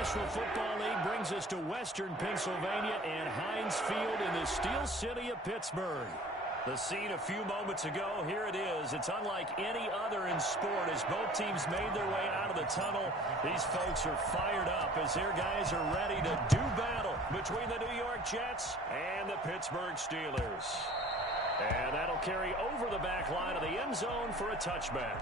National Football League brings us to Western Pennsylvania and Heinz Field in the Steel City of Pittsburgh. The scene a few moments ago, here it is. It's unlike any other in sport as both teams made their way out of the tunnel. These folks are fired up as their guys are ready to do battle between the New York Jets and the Pittsburgh Steelers. And that'll carry over the back line of the end zone for a touchback.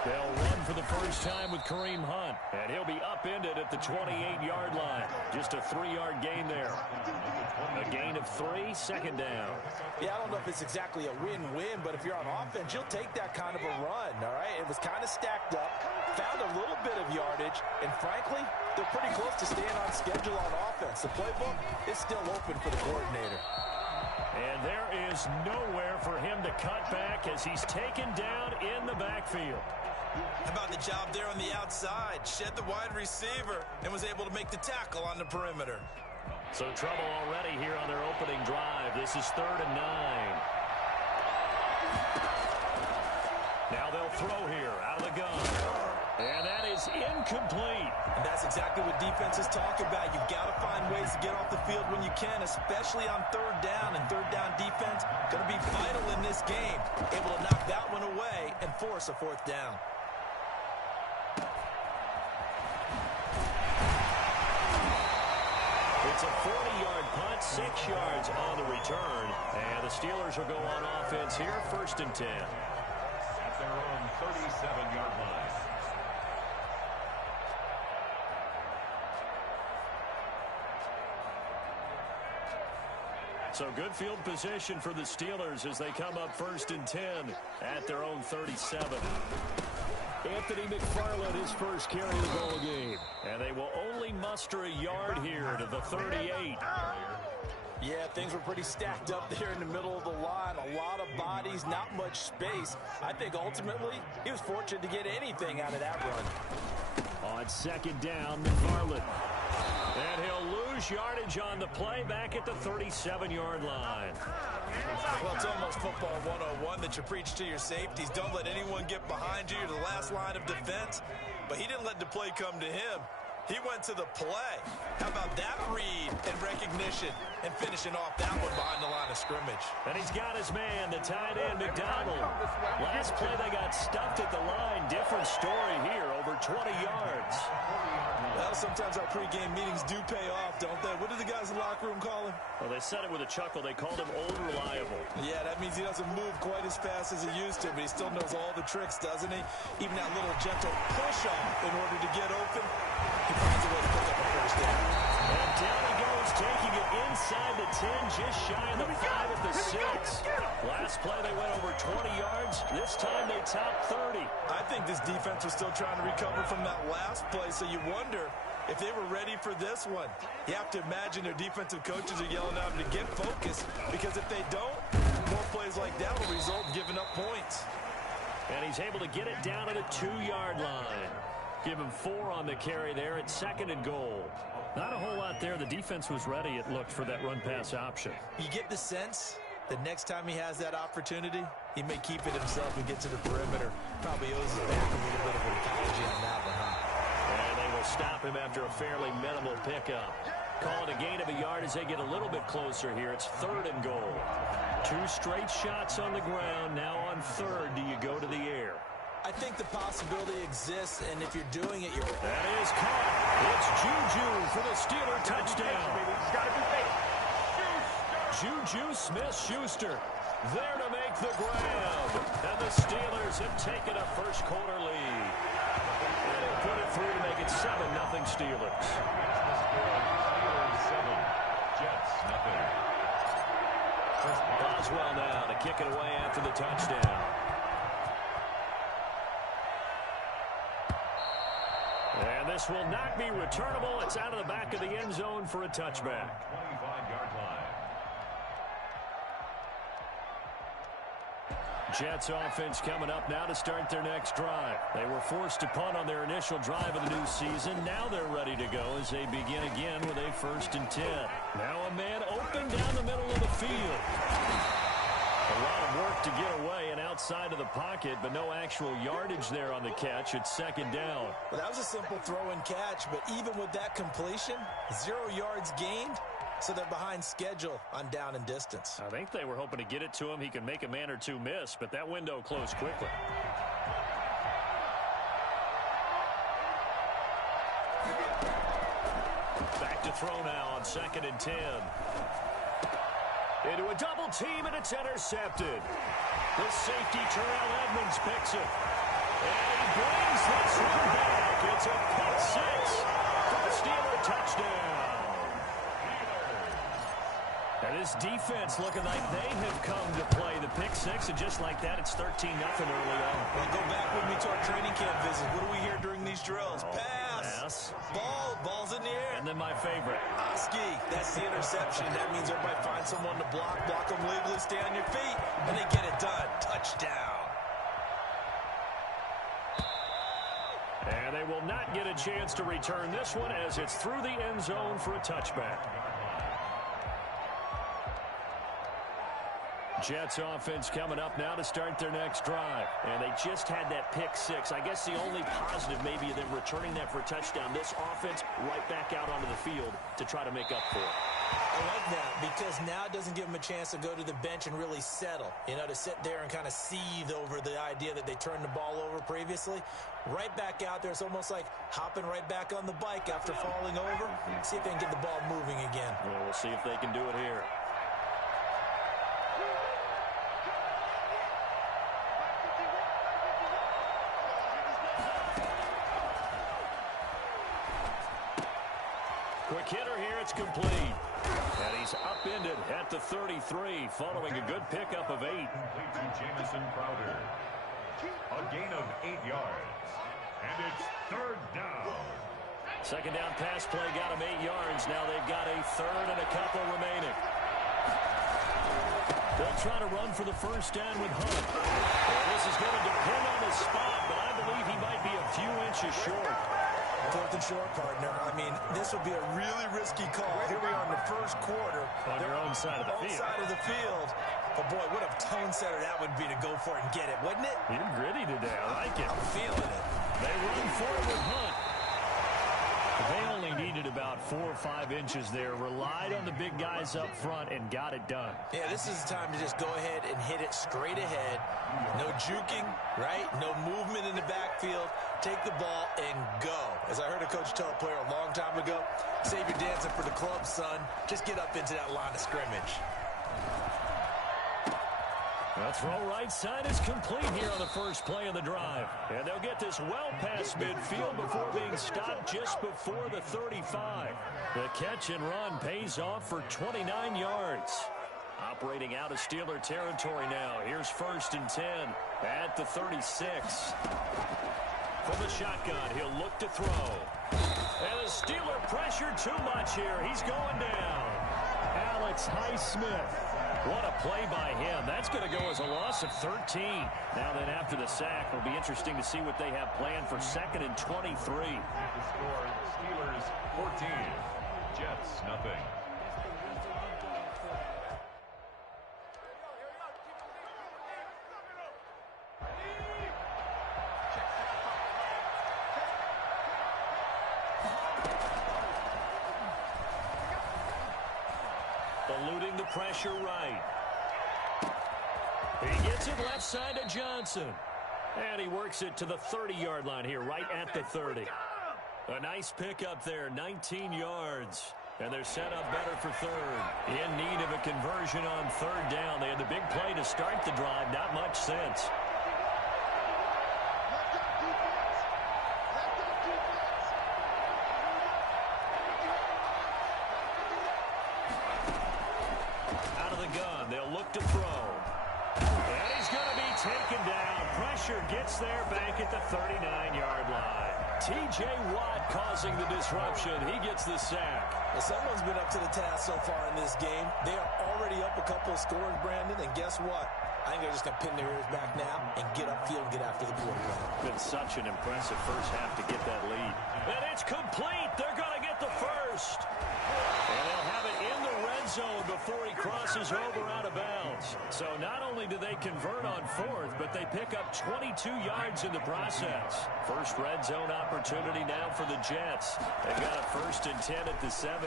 They'll run for the first time with Kareem Hunt, and he'll be upended at the 28-yard line. Just a 3-yard gain there. A gain of 3, second down. Yeah, I don't know if it's exactly a win-win, but if you're on offense, you'll take that kind of a run, all right? It was kind of stacked up, found a little bit of yardage, and frankly, they're pretty close to staying on schedule on offense. The playbook is still open for the coordinator. And there is nowhere for him to cut back as he's taken down in the backfield. How about the job there on the outside? Shed the wide receiver and was able to make the tackle on the perimeter. So trouble already here on their opening drive. This is 3rd and 9. Now they'll throw here out of the gun. And that is incomplete. And that's exactly what defenses talk about. You've got to find ways to get off the field when you can, especially on 3rd down. And 3rd down defense going to be vital in this game. Able to knock that one away and force a 4th down. It's a 40-yard punt, 6 yards on the return. And the Steelers will go on offense here, 1st and 10. At their own 37-yard line. So good field position for the Steelers as they come up 1st and 10 at their own 37. Anthony McFarland, his first carry of the ball game. And they will only muster a yard here to the 38. Yeah, things were pretty stacked up there in the middle of the line. A lot of bodies, not much space. I think ultimately he was fortunate to get anything out of that run. On 2nd down, McFarland. And he'll lose yardage on the play back at the 37-yard line. Well, it's almost football 101 that you preach to your safeties. Don't let anyone get behind you. You're the last line of defense. But he didn't let the play come to him. He went to the play. How about that read and recognition and finishing off that one behind the line of scrimmage? And he's got his man, the tight end, McDonald. Last play they got stuffed at the line. Different story here, over 20 yards. Well, sometimes our pregame meetings do pay off, don't they? What do the guys in the locker room call him? Well, they said it with a chuckle. They called him Old Reliable. Yeah, that means he doesn't move quite as fast as he used to, but he still knows all the tricks, doesn't he? Even that little gentle push-off in order to get open. He finds a way to pick up a 1st down. And down he goes, taking it inside the 10, just shy of the 5 at the 6. Last play they went over 20 yards. This time they topped 30. I think this defense was still trying to recover from that last play, so you wonder if they were ready for this one. You have to imagine their defensive coaches are yelling at them to get focused, because if they don't, more plays like that will result in giving up points. And he's able to get it down to the 2-yard line. Give him 4 on the carry there at 2nd and goal. Not a whole lot there. The defense was ready, it looked, for that run-pass option. You get the sense that next time he has that opportunity, he may keep it himself and get to the perimeter. Probably owes his back a little bit of an apology on that one, huh? And they will stop him after a fairly minimal pickup. Call it a gain of a yard as they get a little bit closer here. It's 3rd and goal. 2 straight shots on the ground. Now on 3rd, do you go to the air? I think the possibility exists, and if you're doing it, you're... That is caught. It's Juju for the Steeler touchdown. Juju Smith-Schuster there to make the grab. And the Steelers have taken a first-quarter lead. And he'll put it through to make it 7-0 Steelers. Steelers 7, Jets nothing. Boswell now to kick it away after the touchdown. And this will not be returnable. It's out of the back of the end zone for a touchback. 25-yard line. Jets offense coming up now to start their next drive. They were forced to punt on their initial drive of the new season. Now they're ready to go as they begin again with a 1st and 10. Now a man open down the middle of the field. A lot of work to get away and outside of the pocket, but no actual yardage there on the catch. It's 2nd down. Well, that was a simple throw and catch, but even with that completion, 0 yards gained. So they're behind schedule on down and distance. I think they were hoping to get it to him. He could make a man or two miss, but that window closed quickly. Back to throw now on 2nd and 10. Into a double team, and it's intercepted. The safety, Terrell Edmonds, picks it. And he brings this one back. It's a pick 6 for the Steeler touchdown. And this defense looking like they have come to play the pick 6, and just like that, it's 13-0 early on. Well, go back with me to our training camp visit. What do we hear during these drills? Pass. Ball's in the air. And then my favorite. Oski, that's the interception. That means everybody finds someone to block them legally, stay on your feet, and they get it done. Touchdown. And they will not get a chance to return this one as it's through the end zone for a touchback. Jets offense coming up now to start their next drive. And they just had that pick 6. I guess the only positive maybe of them returning that for a touchdown. This offense right back out onto the field to try to make up for it. I like that because now it doesn't give them a chance to go to the bench and really settle. You know, to sit there and kind of seethe over the idea that they turned the ball over previously. Right back out there. It's almost like hopping right back on the bike after falling over. See if they can get the ball moving again. Well, we'll see if they can do it here. Quick hitter here, it's complete. And he's upended at the 33 following a good pickup of 8. Complete to Jamison Crowder. A gain of 8 yards. And it's 3rd down. 2nd down pass play got him 8 yards. Now they've got a 3rd and a couple remaining. They'll try to run for the 1st down with Hunt. Well, this is going to depend on his spot, but I believe he might be a few inches short. 4th and short, partner. I mean, this would be a really risky call. Here we are in the 1st quarter. On your own side of the field. Side of the field. But, boy, what a tone setter that would be to go for it and get it, wouldn't it? You're gritty today. I like it. I'm feeling it. They run forward with Hunt. They only needed about 4 or 5 inches there. Relied on the big guys up front and got it done. Yeah, this is the time to just go ahead and hit it straight ahead. No juking, right? No movement in the backfield. Take the ball and go. As I heard a coach tell a player a long time ago, save your dancing for the club, son. Just get up into that line of scrimmage. The throw right side is complete here on the first play of the drive. And they'll get this well past midfield before being stopped just before the 35. The catch and run pays off for 29 yards. Operating out of Steeler territory now. Here's 1st and 10 at the 36. From the shotgun, he'll look to throw. And the Steeler pressure too much here. He's going down. Alex Highsmith. What a play by him. That's going to go as a loss of 13. Now then after the sack, it'll be interesting to see what they have planned for 2nd and 23. The score, Steelers 14, Jets nothing. Eluding the pressure right. He gets it left side to Johnson. And he works it to the 30-yard line here, right at the 30. A nice pickup there, 19 yards. And they're set up better for 3rd. In need of a conversion on 3rd down. They had the big play to start the drive, not much sense. To throw. And he's going to be taken down. Pressure gets there back at the 39-yard line. T.J. Watt causing the disruption. He gets the sack. Well, someone's been up to the task so far in this game. They are already up a couple of scores, Brandon, and guess what? I think they're just going to pin their ears back now and get upfield and get after the quarterback. Been such an impressive first half to get that lead. And it's complete. They're going to get the first. And they'll have it in the red zone before he crosses over out of bounds. So not only do they convert on fourth, but they pick up 22 yards in the process. First red zone opportunity now for the Jets. They've got a 1st and 10 at the 17.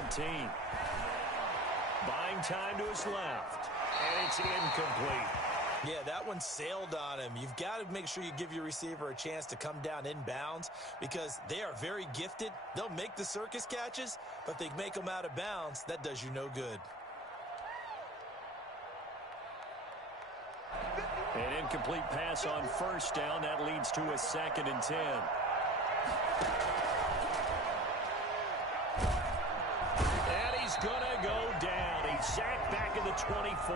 Buying time to his left. And it's incomplete. Yeah, that one sailed on him. You've got to make sure you give your receiver a chance to come down inbounds because they are very gifted. They'll make the circus catches, but if they make them out of bounds, that does you no good. An incomplete pass on first down. That leads to a 2nd and 10. And he's going to go down. He's sacked back in the 24.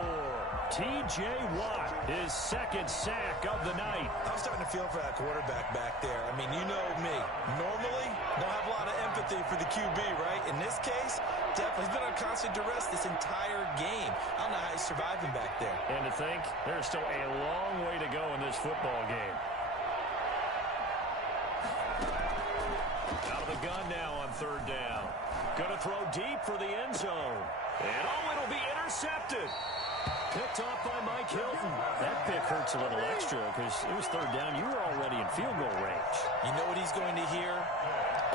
T.J. Watt, his 2nd sack of the night. I'm starting to feel for that quarterback back there. I mean, you know me. Normally, don't have a lot of empathy for the QB, right? In this case, definitely. He's been on constant duress this entire game. I don't know how he's surviving back there. And to think, there's still a long way to go in this football game. Out of the gun now on 3rd down. Going to throw deep for the end zone. And it'll be intercepted. Picked off by Mike Hilton. That pick hurts a little extra because it was 3rd down. You were already in field goal range. You know what he's going to hear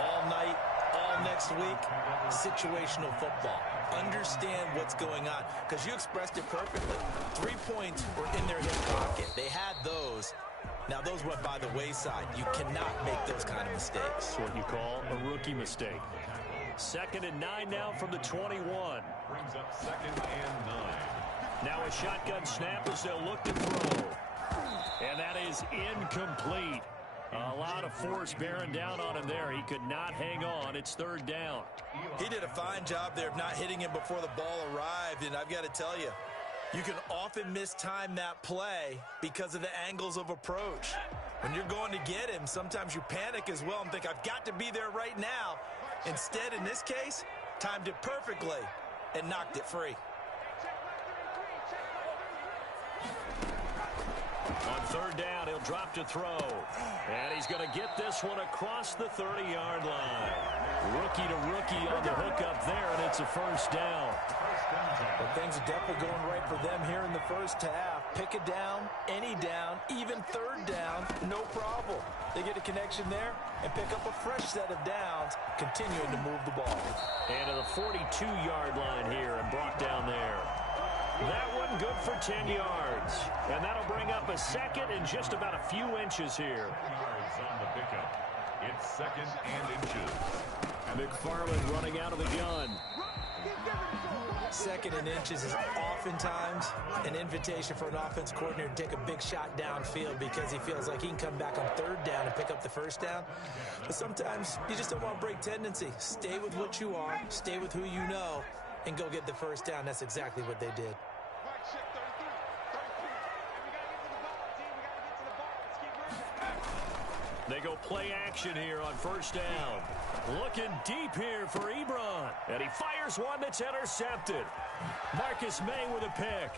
all night, all next week? Situational football. Understand what's going on because you expressed it perfectly. 3 points were in their hip pocket. They had those. Now, those went by the wayside. You cannot make those kind of mistakes. That's what you call a rookie mistake. 2nd and 9 now from the 21. Brings up 2nd and 9. Now a shotgun snap as they'll look to throw. And that is incomplete. A lot of force bearing down on him there. He could not hang on. It's 3rd down. He did a fine job there of not hitting him before the ball arrived. And I've got to tell you, you can often mistime that play because of the angles of approach. When you're going to get him, sometimes you panic as well and think, I've got to be there right now. Instead, in this case, timed it perfectly and knocked it free. On 3rd down, he'll drop to throw. And he's going to get this one across the 30-yard line. Rookie to rookie on the hookup there, and it's a 1st down. But things are definitely going right for them here in the first half. Pick a down, any down, even 3rd down, no problem. They get a connection there and pick up a fresh set of downs, continuing to move the ball. And to the 42-yard line here and brought down there. That one good for 10 yards. And that'll bring up a 2nd and just about a few inches here. Yards on the pickup. It's 2nd and inches. McFarland running out of the gun. 2nd and inches is oftentimes an invitation for an offense coordinator to take a big shot downfield because he feels like he can come back on 3rd down and pick up the 1st down. But sometimes you just don't want to break tendency. Stay with what you are, stay with who you know, and go get the 1st down. That's exactly what they did. They go play action here on 1st down. Looking deep here for Ebron. And he fires one that's intercepted. Marcus May with a pick.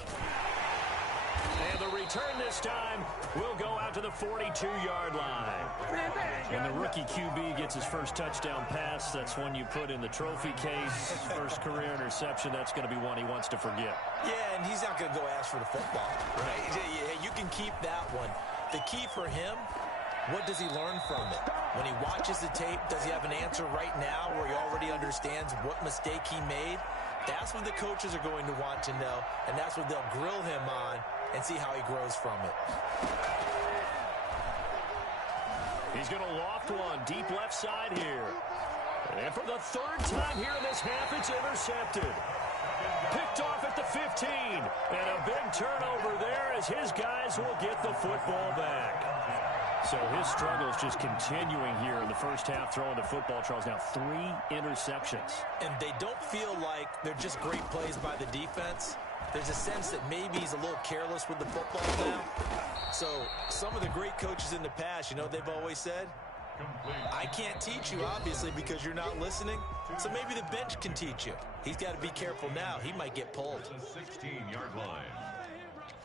And the return this time will go out to the 42-yard line. And the rookie QB gets his first touchdown pass. That's one you put in the trophy case. First career interception, that's going to be one he wants to forget. Yeah, and he's not going to go ask for the football, right? You can keep that one. The key for him, what does he learn from it? When he watches the tape, does he have an answer right now where he already understands what mistake he made? That's what the coaches are going to want to know, and that's what they'll grill him on and see how he grows from it. He's going to loft one deep left side here. And for the 3rd time here in this half, it's intercepted. Picked off at the 15. And a big turnover there as his guys will get the football back. So his struggles just continuing here in the first half throwing the football, Charles. Now 3 interceptions. And they don't feel like they're just great plays by the defense. There's a sense that maybe he's a little careless with the football now. So some of the great coaches in the past, you know, they've always said, I can't teach you, obviously, because you're not listening. So maybe the bench can teach you. He's got to be careful now. He might get pulled. The 16-yard line.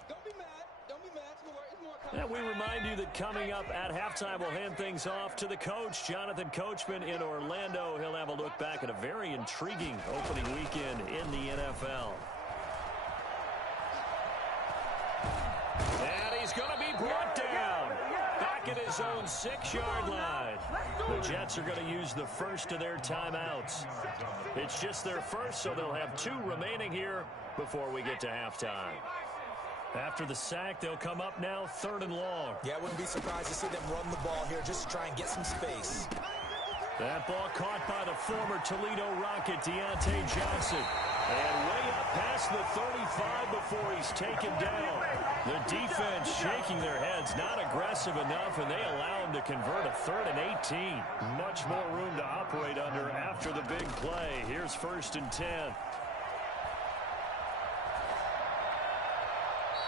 Don't be mad. Don't be And we remind you that coming up at halftime, we'll hand things off to the coach, Jonathan Coachman in Orlando. He'll have a look back at a very intriguing opening weekend in the NFL. And he's going to be brought down back at his own 6-yard line. The Jets are going to use the first of their timeouts. It's just their first, so they'll have 2 remaining here before we get to halftime. After the sack, they'll come up now 3rd and long. Yeah, I wouldn't be surprised to see them run the ball here just to try and get some space. That ball caught by the former Toledo Rocket, Deontay Johnson. And way up past the 35 before he's taken down. The defense shaking their heads, not aggressive enough, and they allow him to convert a 3rd and 18. Much more room to operate under after the big play. Here's 1st and 10.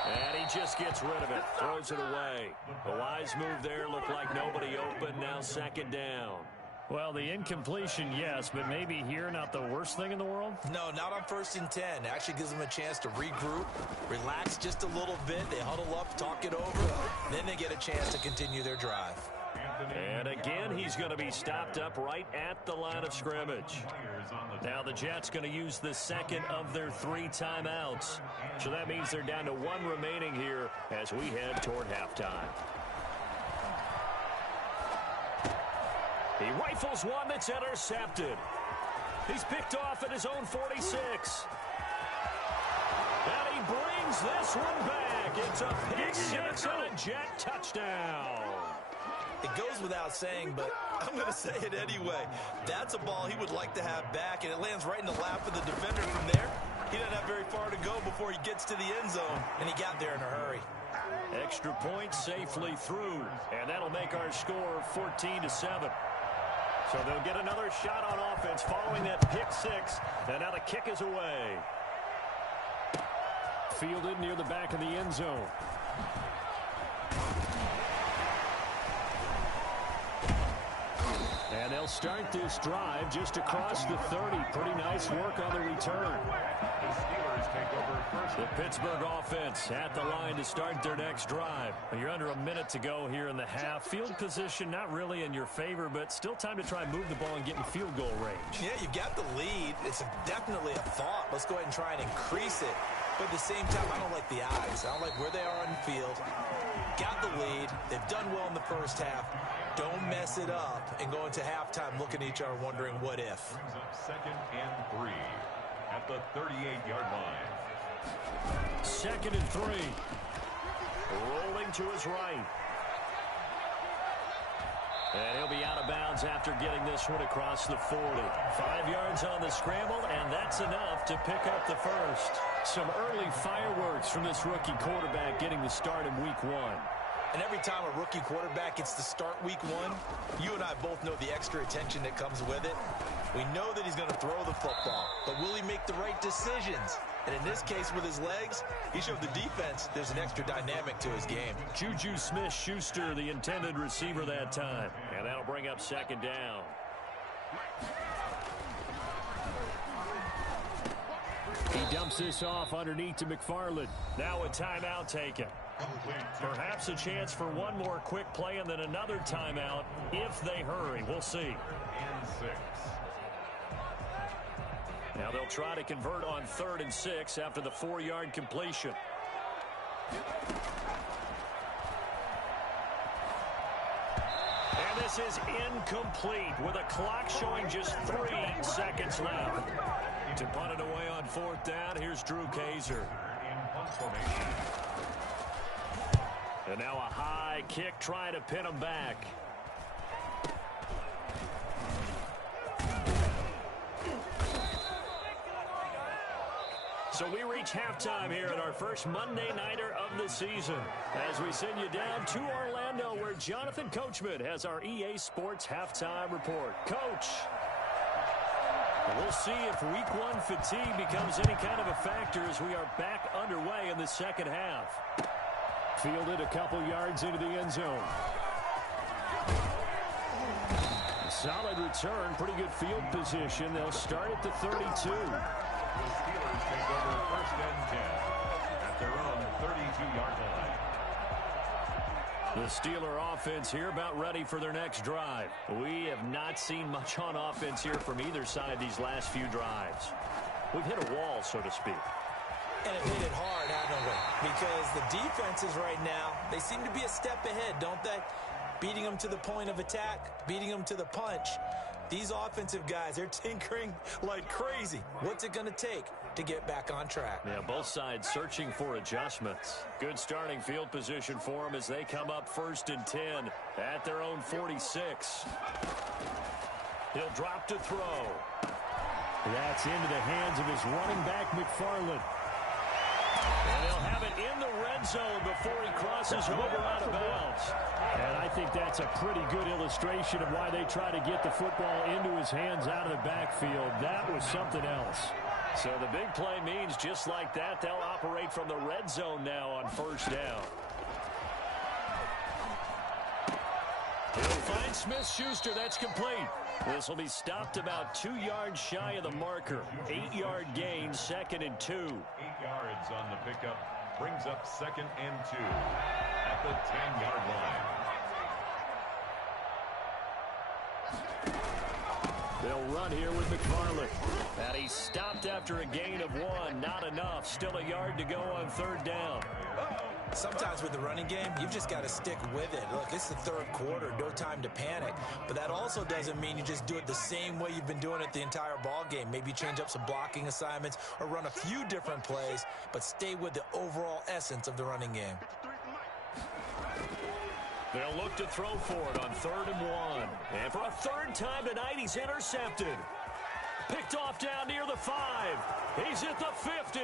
And he just gets rid of it, throws it away. A wise move there, looked like nobody open, now 2nd down. Well, the incompletion, yes, but maybe here not the worst thing in the world? No, not on 1st and 10. Actually gives them a chance to regroup, relax just a little bit. They huddle up, talk it over, then they get a chance to continue their drive. And again, he's going to be stopped up right at the line of scrimmage. Now the Jets going to use the 2nd of their 3 timeouts. So that means they're down to 1 remaining here as we head toward halftime. He rifles one that's intercepted. He's picked off at his own 46. And he brings this one back. It's a pick 6 and a Jet touchdown. It goes without saying, but I'm going to say it anyway. That's a ball he would like to have back, and it lands right in the lap of the defender from there. He doesn't have very far to go before he gets to the end zone, and he got there in a hurry. Extra point safely through, and that'll make our score 14-7. So they'll get another shot on offense following that pick 6, and now the kick is away. Fielded near the back of the end zone. And they'll start this drive just across the 30. Pretty nice work on the return. The Steelers take over first. The Pittsburgh offense at the line to start their next drive. You're under a minute to go here in the half. Field position not really in your favor, but still time to try and move the ball and get in field goal range. Yeah, you've got the lead. It's definitely a thought. Let's go ahead and try and increase it. But at the same time, I don't like the eyes. I don't like where they are on the field. Got the lead. They've done well in the first half. Don't mess it up and go into halftime looking at each other wondering what if. Brings up 2nd and 3 at the 38-yard line. 2nd and 3. Rolling to his right. And he'll be out of bounds after getting this one across the 40. 5 yards on the scramble, and that's enough to pick up the first. Some early fireworks from this rookie quarterback getting the start in week 1. And every time a rookie quarterback gets to start week 1, you and I both know the extra attention that comes with it. We know that he's going to throw the football, but will he make the right decisions? And in this case, with his legs, he showed the defense there's an extra dynamic to his game. Juju Smith-Schuster, the intended receiver that time. And that'll bring up 2nd down. He dumps this off underneath to McFarland. Now a timeout taken. Perhaps a chance for one more quick play and then another timeout if they hurry. We'll see. And 6. Now they'll try to convert on 3rd and 6 after the 4-yard completion. And this is incomplete with a clock showing just 3 seconds left. To punt it away on 4th down, here's Drew Kaiser. And now a high kick trying to pin him back. So we reach halftime here at our first Monday Nighter of the season as we send you down to Orlando where Jonathan Coachman has our EA Sports Halftime Report. Coach, we'll see if week 1 fatigue becomes any kind of a factor as we are back underway in the second half. Fielded a couple yards into the end zone. Solid return, pretty good field position. They'll start at the 32. The Steelers take over 1st and 10 at their own 32-yard line. The Steeler offense here about ready for their next drive. We have not seen much on offense here from either side these last few drives. We've hit a wall, so to speak. And it hit it hard, haven't we? Because the defenses right now, they seem to be a step ahead, don't they? Beating them to the point of attack, beating them to the punch. These offensive guys, they're tinkering like crazy. What's it going to take to get back on track? Yeah, both sides searching for adjustments. Good starting field position for them as they come up 1st and 10 at their own 46. He'll drop to throw. That's into the hands of his running back, McFarland. And he'll have it in the red zone before he crosses over out of bounds. And I think that's a pretty good illustration of why they try to get the football into his hands out of the backfield. That was something else. So the big play means just like that, they'll operate from the red zone now on 1st down. He'll find Smith-Schuster. That's complete. This will be stopped about 2 yards shy of the marker. 8-yard gain, 2nd and 2. 8 yards on the pickup. Brings up 2nd and 2 at the 10-yard line. They'll run here with McFarland. And he's stopped after a gain of 1. Not enough. Still a yard to go on 3rd down. Sometimes with the running game, you've just got to stick with it. Look, it's the 3rd quarter, no time to panic. But that also doesn't mean you just do it the same way you've been doing it the entire ball game. Maybe change up some blocking assignments or run a few different plays, but stay with the overall essence of the running game. They'll look to throw for it on 3rd and 1. And for a 3rd time tonight, he's intercepted. Picked off down near the 5. He's at the 50.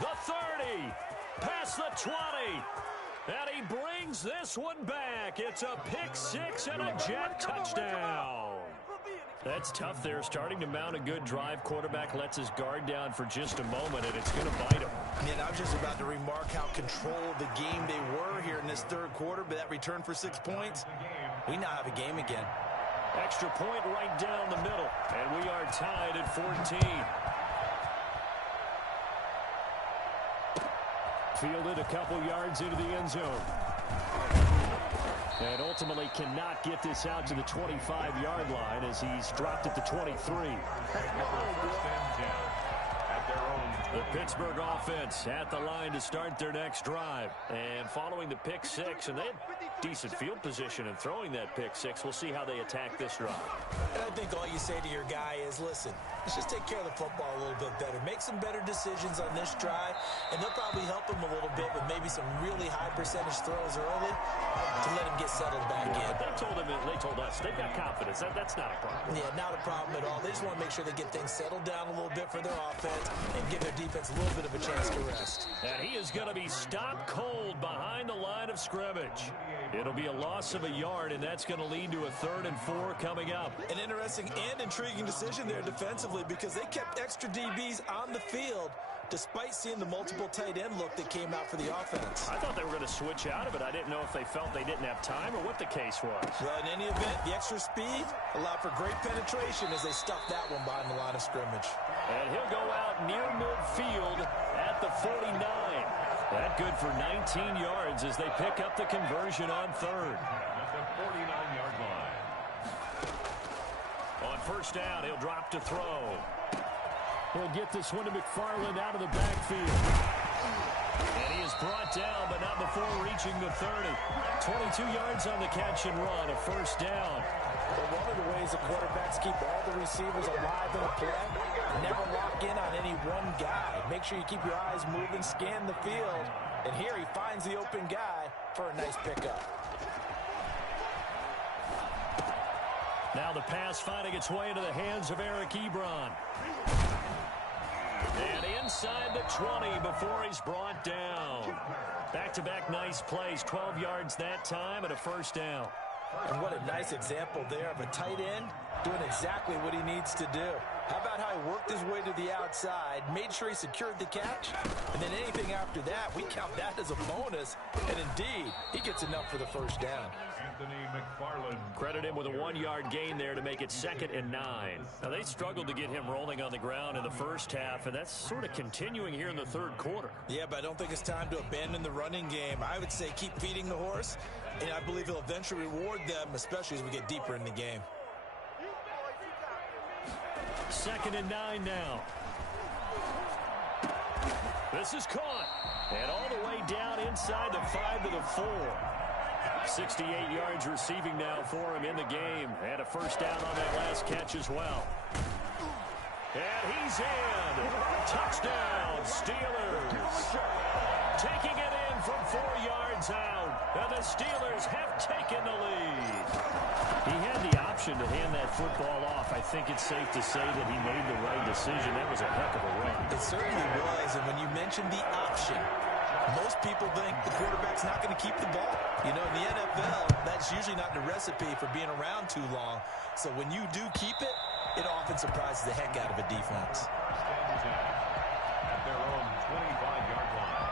The 30. Past the 20. And he brings this one back. It's a pick 6 and a Jet touchdown. That's tough there. Starting to mount a good drive. Quarterback lets his guard down for just a moment, and it's going to bite him. And I was just about to remark how controlled the game they were here in this 3rd quarter, but that return for 6 points, we now have a game again. Extra point right down the middle, and we are tied at 14. Fielded a couple yards into the end zone. And ultimately cannot get this out to the 25-yard line as he's dropped at the 23. The Pittsburgh offense at the line to start their next drive. And following the pick 6, and they had decent field position in throwing that pick 6. We'll see how they attack this drive. And I think all you say to your guy is, listen, let's just take care of the football a little bit better. Make some better decisions on this drive, and they'll probably help him a little bit with maybe some really high percentage throws early to let him get settled back in. They told us they've got confidence. That's not a problem. Yeah, not a problem at all. They just want to make sure they get things settled down a little bit for their offense and give their defense a little bit of a chance to rest. And he is going to be stopped cold behind the line of scrimmage. It'll be a loss of a yard, and that's going to lead to a 3rd and 4 coming up. An interesting and intriguing decision there defensively because they kept extra DBs on the field despite seeing the multiple tight end look that came out for the offense. I thought they were going to switch out of it. I didn't know if they felt they didn't have time or what the case was. Well, in any event, the extra speed allowed for great penetration as they stuffed that one behind the line of scrimmage. And he'll go out near midfield at the 49. That good for 19 yards as they pick up the conversion on 3rd. At the 49-yard line. On 1st down, he'll drop to throw. He'll get this one to McFarland out of the backfield. And he is brought down, but not before reaching the 30. 22 yards on the catch and run, a 1st down. But one of the ways the quarterbacks keep all the receivers alive in a play, never lock in on any one guy. Make sure you keep your eyes moving, scan the field. And here he finds the open guy for a nice pickup. Now the pass finding its way into the hands of Eric Ebron. And inside the 20 before he's brought down. Back-to-back nice plays, 12 yards that time and a 1st down. And what a nice example there of a tight end doing exactly what he needs to do. How about how he worked his way to the outside, made sure he secured the catch, and then anything after that, we count that as a bonus. And indeed, he gets enough for the first down. Anthony McFarland. Credit him with a 1-yard gain there to make it 2nd and 9. Now, they struggled to get him rolling on the ground in the first half, and that's sort of continuing here in the third quarter. Yeah, but I don't think it's time to abandon the running game. I would say keep feeding the horse, and I believe he'll eventually reward them, especially as we get deeper in the game. 2nd and 9 now. This is caught. And all the way down inside the 5 to the 4. 68 yards receiving now for him in the game. And a first down on that last catch as well. And he's in. Touchdown, Steelers. Taking it in from 4 yards out. And the Steelers have taken the lead. He had the option to hand that football off. I think it's safe to say that he made the right decision. That was a heck of a run. It certainly was, and when you mentioned the option, most people think the quarterback's not going to keep the ball. You know, in the NFL, that's usually not the recipe for being around too long. So when you do keep it, it often surprises the heck out of a defense. At their own 25-yard line.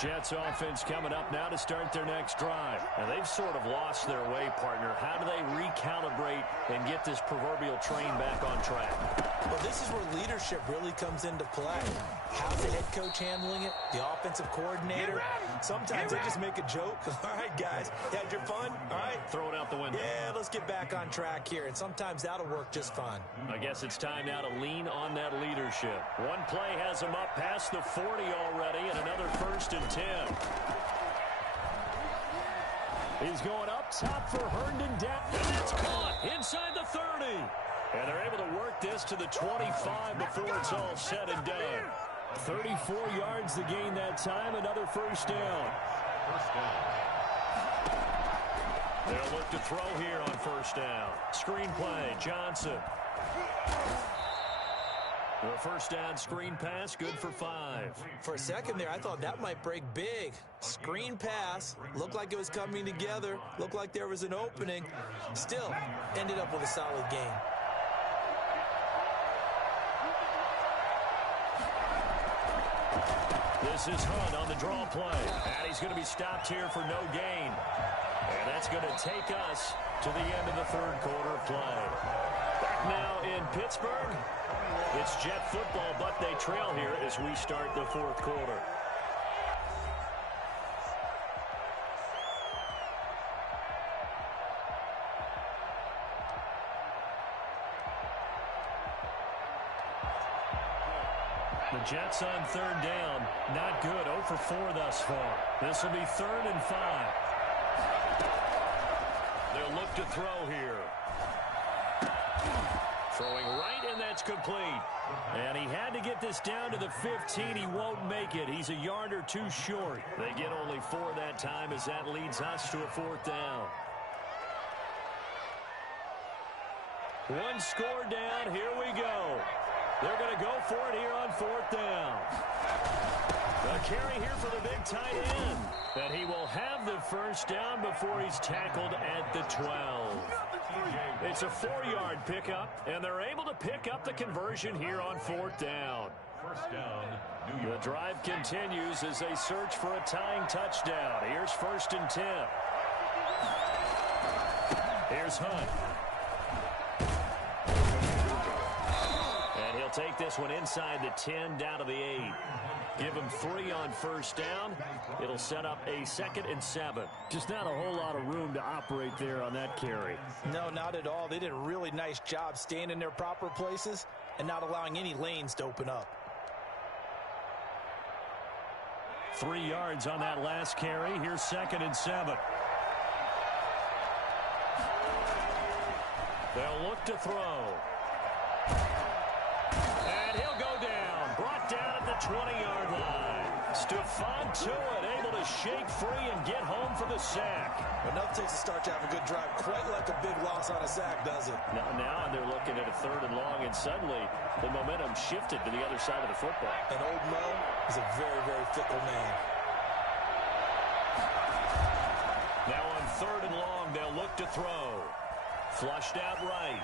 Jets offense coming up now to start their next drive. Now, they've sort of lost their way, partner. How do they recalibrate and get this proverbial train back on track? Well, this is where leadership really comes into play. How's the head coach handling it? The offensive coordinator? Sometimes they just make a joke. All right, guys, you had your fun? All right. Throw it out the window. Yeah, let's get back on track here. And sometimes that'll work just fine. I guess it's time now to lean on that leadership. One play has him up past the 40 already, and another 1st and 10. He's going up top for Herndon down. And it's caught inside the 30. And they're able to work this to the 25 before it's all said and done. 34 yards to gain that time. Another first down. They'll look to throw here on first down. Screen play, Johnson. The first down screen pass, good for 5. For a second there, I thought that might break big. Screen pass, looked like it was coming together, looked like there was an opening. Still, ended up with a solid game. This is Hunt on the draw play. And he's going to be stopped here for no gain. And that's going to take us to the end of the third quarter of play. Back now in Pittsburgh. It's Jet football, but they trail here as we start the fourth quarter. The Jets on third down. Not good. 0 for 4 thus far. This will be 3rd and 5. They'll look to throw here. Throwing right, and that's complete. And he had to get this down to the 15. He won't make it. He's a yard or 2 short. They get only 4 that time as that leads us to a 4th down. One score down. Here we go. They're going to go for it here on 4th down. A carry here for the big tight end. And he will have the first down before he's tackled at the 12. It's a 4-yard pickup, and they're able to pick up the conversion here on 4th down. First down, New York. The drive continues as they search for a tying touchdown. Here's 1st and 10. Here's Hunt. And he'll take this one inside the 10 down to the 8. Give him 3 on first down. It'll set up a 2nd and 7. Just not a whole lot of room to operate there on that carry. No, not at all. They did a really nice job staying in their proper places and not allowing any lanes to open up. 3 yards on that last carry. Here's 2nd and 7. They'll look to throw. And he'll go down. Brought down at the 20-yard line. Stephon Tuitt able to shake free and get home for the sack. Enough takes a start to have a good drive. Quite like a big loss on a sack, does it? Now they're looking at a 3rd and long, and suddenly the momentum shifted to the other side of the football. And old Mo is a very, very fickle man. Now on 3rd and long, they'll look to throw. Flushed out right.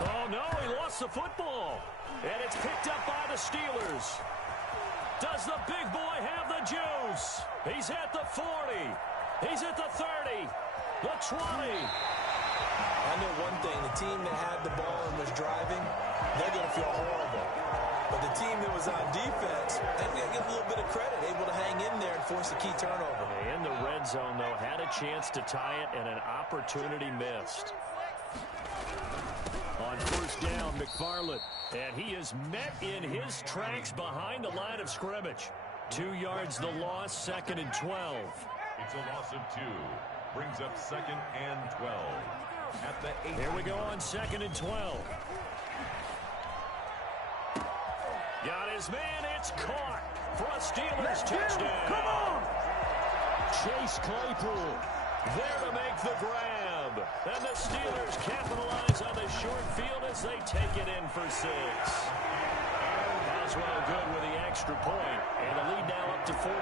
Oh, no, he lost the football. And it's picked up by the Steelers. Does the big boy have the juice? He's at the 40. He's at the 30. The 20. I know one thing. The team that had the ball and was driving, they're going to feel horrible. But the team that was on defense, they've got to give a little bit of credit, able to hang in there and force a key turnover. In the red zone, though, had a chance to tie it and an opportunity missed. On first down, McFarland. And he is met in his tracks behind the line of scrimmage. 2 yards the loss, 2nd and 12. It's a loss of 2. Brings up 2nd and 12. At the 8. Here we go on 2nd and 12. Got his man, it's caught for a Steelers touchdown. Come on! Chase Claypool there to make the grab. And the Steelers capitalize on the short field as they take it in for 6. Boswell good with the extra point, and the lead now up to 14.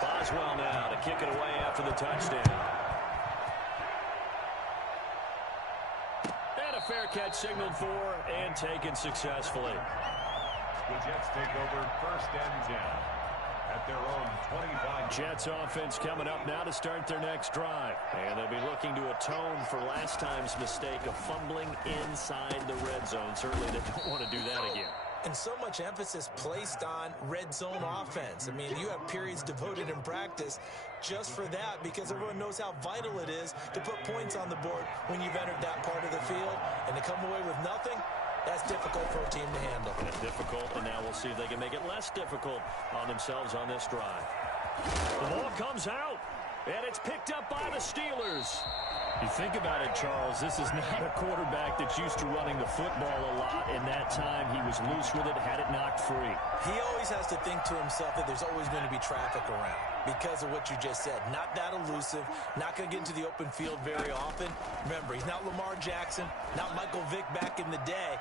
Boswell now to kick it away after the touchdown. And a fair catch signaled for and taken successfully. The Jets take over 1st and 10 at their own 25. Jets offense coming up now to start their next drive. And they'll be looking to atone for last time's mistake of fumbling inside the red zone. Certainly they don't want to do that again. And so much emphasis placed on red zone offense. I mean, you have periods devoted in practice just for that because everyone knows how vital it is to put points on the board when you've entered that part of the field. And to come away with nothing, that's difficult for a team to handle. It's difficult, and now we'll see if they can make it less difficult on themselves on this drive. The ball comes out, and it's picked up by the Steelers. You think about it, Charles, this is not a quarterback that's used to running the football a lot. In that time, he was loose with it, had it knocked free. He always has to think to himself that there's always going to be traffic around because of what you just said. Not that elusive, not going to get into the open field very often. Remember, he's not Lamar Jackson, not Michael Vick back in the day.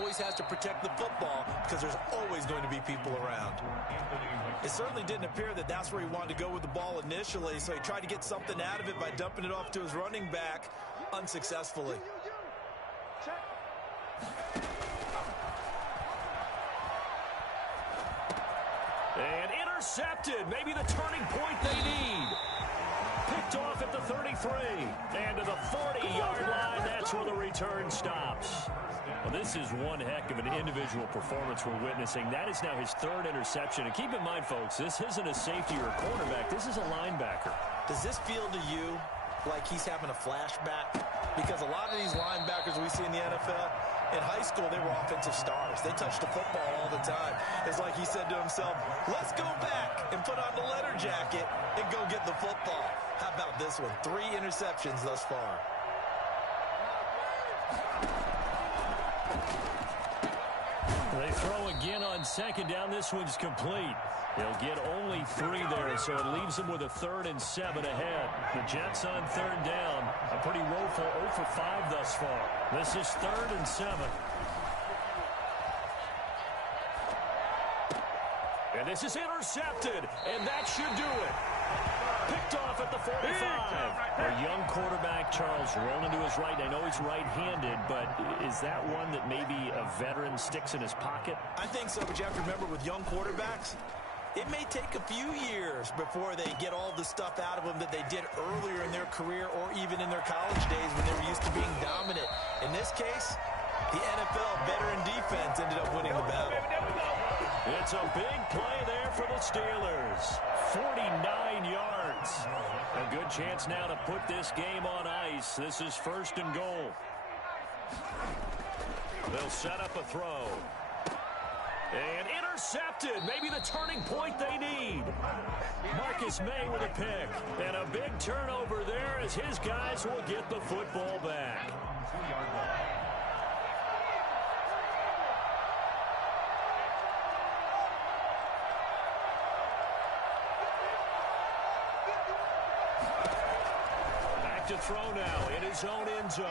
Always has to protect the football because there's always going to be people around. It certainly didn't appear that that's where he wanted to go with the ball initially, so he tried to get something out of it by dumping it off to his running back unsuccessfully. And intercepted, maybe the turning point they need. Picked off at the 33, and to the 40-yard line, that's where the return stops. Well, this is one heck of an individual performance we're witnessing. That is now his 3rd interception. And keep in mind, folks, this isn't a safety or a cornerback. This is a linebacker. Does this feel to you like he's having a flashback? Because a lot of these linebackers we see in the NFL, in high school, they were offensive stars. They touched the football all the time. It's like he said to himself, let's go back and put on the leather jacket and go get the football. How about this one? 3 interceptions thus far. They throw again on 2nd down. This one's complete. They'll get only 3 there, so it leaves them with a 3rd and 7 ahead. The Jets on 3rd down. A pretty woeful 0 for 5 thus far. This is 3rd and 7. And this is intercepted, and that should do it. Picked off at the 45. A young quarterback, Charles, rolling to his right. I know he's right-handed, but is that one that maybe a veteran sticks in his pocket? I think so, but you have to remember with young quarterbacks, it may take a few years before they get all the stuff out of them that they did earlier in their career or even in their college days when they were used to being dominant. In this case, the NFL veteran defense ended up winning the battle. It's a big play there for the Steelers. 49 yards. A good chance now to put this game on ice. This is 1st and goal. They'll set up a throw. And intercepted. Maybe the turning point they need. Marcus May with a pick. And a big turnover there as his guys will get the football back. 2-yard line. To throw now in his own end zone.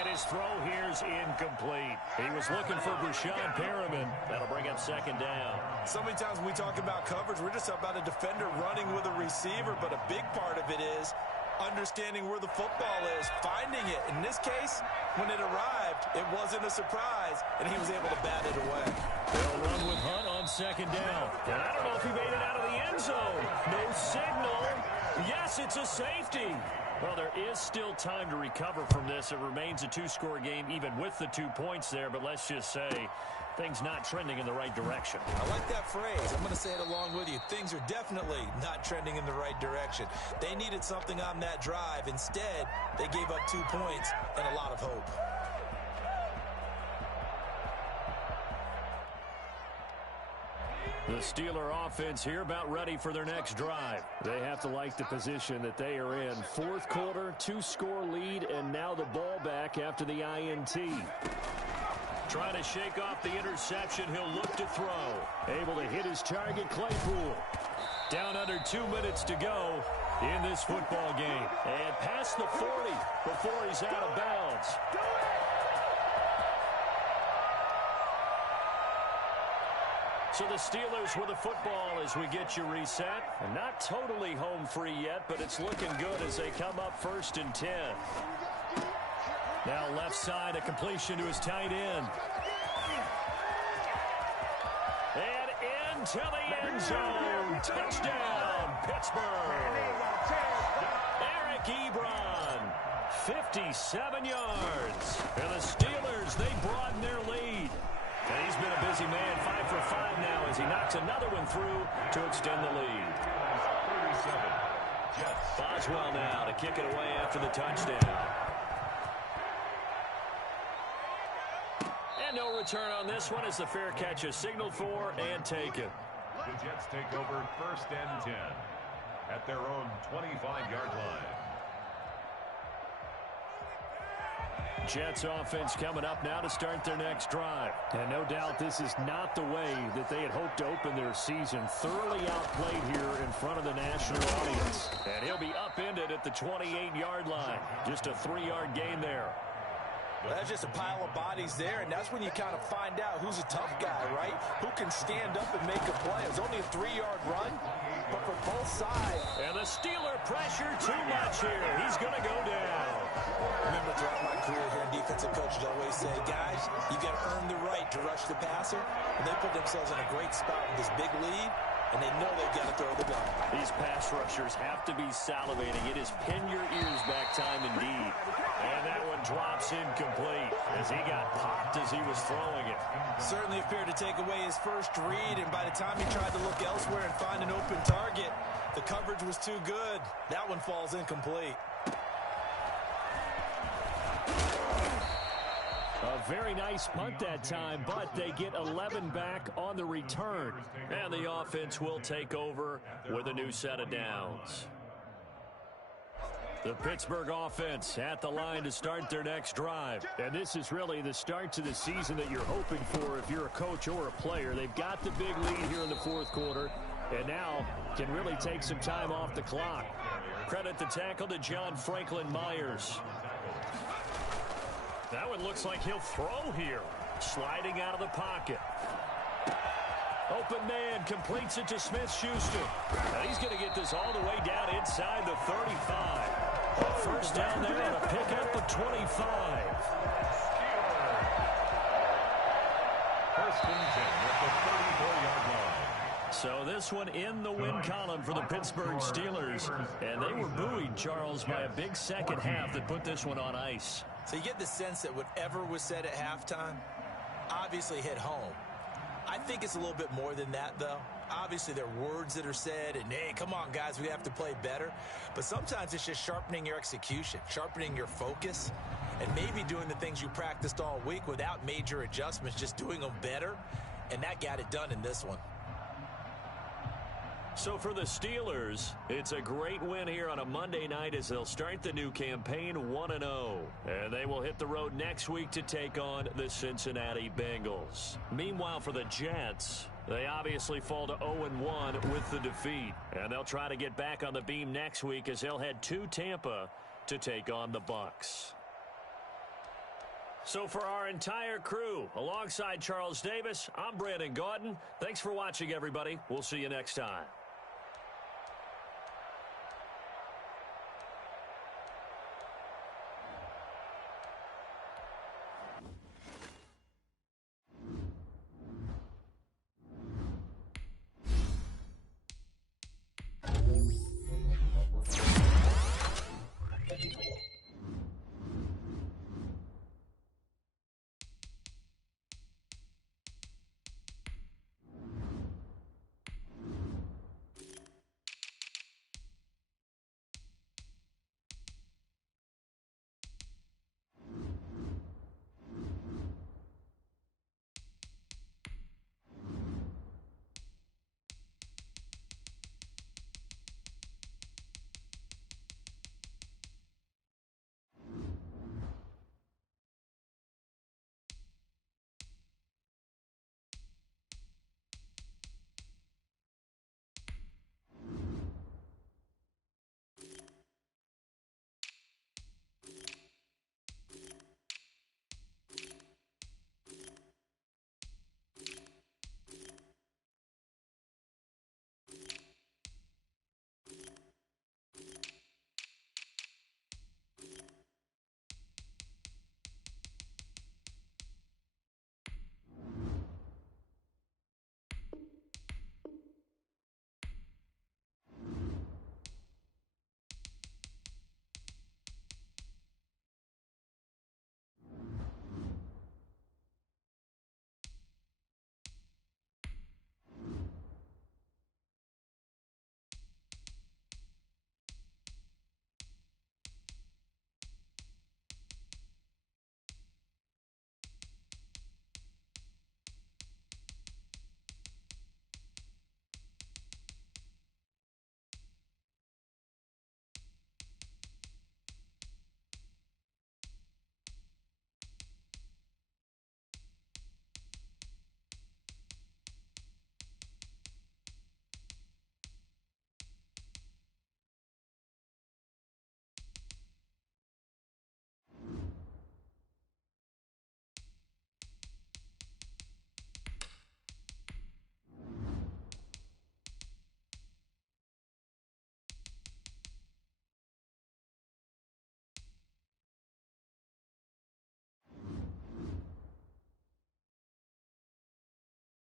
And his throw here's incomplete. He was looking for Breshad Perriman. That'll bring up 2nd down. So many times when we talk about coverage, we're just about a defender running with a receiver, but a big part of it is understanding where the football is, finding it. In this case, when it arrived, it wasn't a surprise, and he was able to bat it away. They'll run with Hunt on second down. And I don't know if he made it out of the end zone. No signal. Yes, it's a safety. Well, there is still time to recover from this. It remains a two-score game even with the 2 points there, but let's just say things not trending in the right direction. I like that phrase. I'm going to say it along with you. Things are definitely not trending in the right direction. They needed something on that drive. Instead, they gave up 2 points and a lot of hope. The Steeler offense here about ready for their next drive. They have to like the position that they are in. Fourth quarter, 2-score lead, and now the ball back after the INT. Trying to shake off the interception. He'll look to throw. Able to hit his target, Claypool. Down under 2 minutes to go in this football game. And past the 40 before he's out of bounds. So the Steelers with the football as we get you reset. And not totally home free yet, but it's looking good as they come up 1st and 10. Now left side, a completion to his tight end. And into the end zone. Touchdown, Pittsburgh. Eric Ebron, 57 yards. And the Steelers, they broaden their lead. And he's been a busy man, 5 for 5 now as he knocks another one through to extend the lead. 37. Jets. Boswell now to kick it away after the touchdown. And no return on this one as the fair catch is signaled for and taken. The Jets take over 1st and 10 at their own 25-yard line. Jets offense coming up now to start their next drive. And no doubt this is not the way that they had hoped to open their season. Thoroughly outplayed here in front of the national audience. And he'll be upended at the 28-yard line. Just a 3-yard gain there. That's just a pile of bodies there, and that's when you kind of find out who's a tough guy, right? Who can stand up and make a play. It was only a 3-yard run, but for both sides. And the Steeler pressure too much here. He's going to go down. Remember, throughout my career here, defensive coaches always say, guys, you got to earn the right to rush the passer. And they put themselves in a great spot with this big lead, and they know they've got to throw the ball. These pass rushers have to be salivating. It is pin your ears back time indeed. And that one drops incomplete as he got popped as he was throwing it. Certainly appeared to take away his first read, and by the time he tried to look elsewhere and find an open target, the coverage was too good. That one falls incomplete. A very nice punt that time, but they get 11 back on the return. And the offense will take over with a new set of downs. The Pittsburgh offense at the line to start their next drive. And this is really the start to the season that you're hoping for if you're a coach or a player. They've got the big lead here in the fourth quarter, and now can really take some time off the clock. Credit the tackle to John Franklin Myers. That one looks like he'll throw here. Sliding out of the pocket. Open man completes it to Smith-Schuster. And he's going to get this all the way down inside the 35. First down there and a pickup of 25. First and 10 at the 34-yard line. So this one in the win column for the Pittsburgh Steelers. And they were buoyed, Charles, by a big second half that put this one on ice. So you get the sense that whatever was said at halftime obviously hit home. I think it's a little bit more than that, though. Obviously, there are words that are said, and, hey, come on, guys, we have to play better. But sometimes it's just sharpening your execution, sharpening your focus, and maybe doing the things you practiced all week without major adjustments, just doing them better, and that got it done in this one. So for the Steelers, it's a great win here on a Monday night as they'll start the new campaign 1-0. And they will hit the road next week to take on the Cincinnati Bengals. Meanwhile, for the Jets, they obviously fall to 0-1 with the defeat. And they'll try to get back on the beam next week as they'll head to Tampa to take on the Bucs. So for our entire crew, alongside Charles Davis, I'm Brandon Gaudin. Thanks for watching, everybody. We'll see you next time.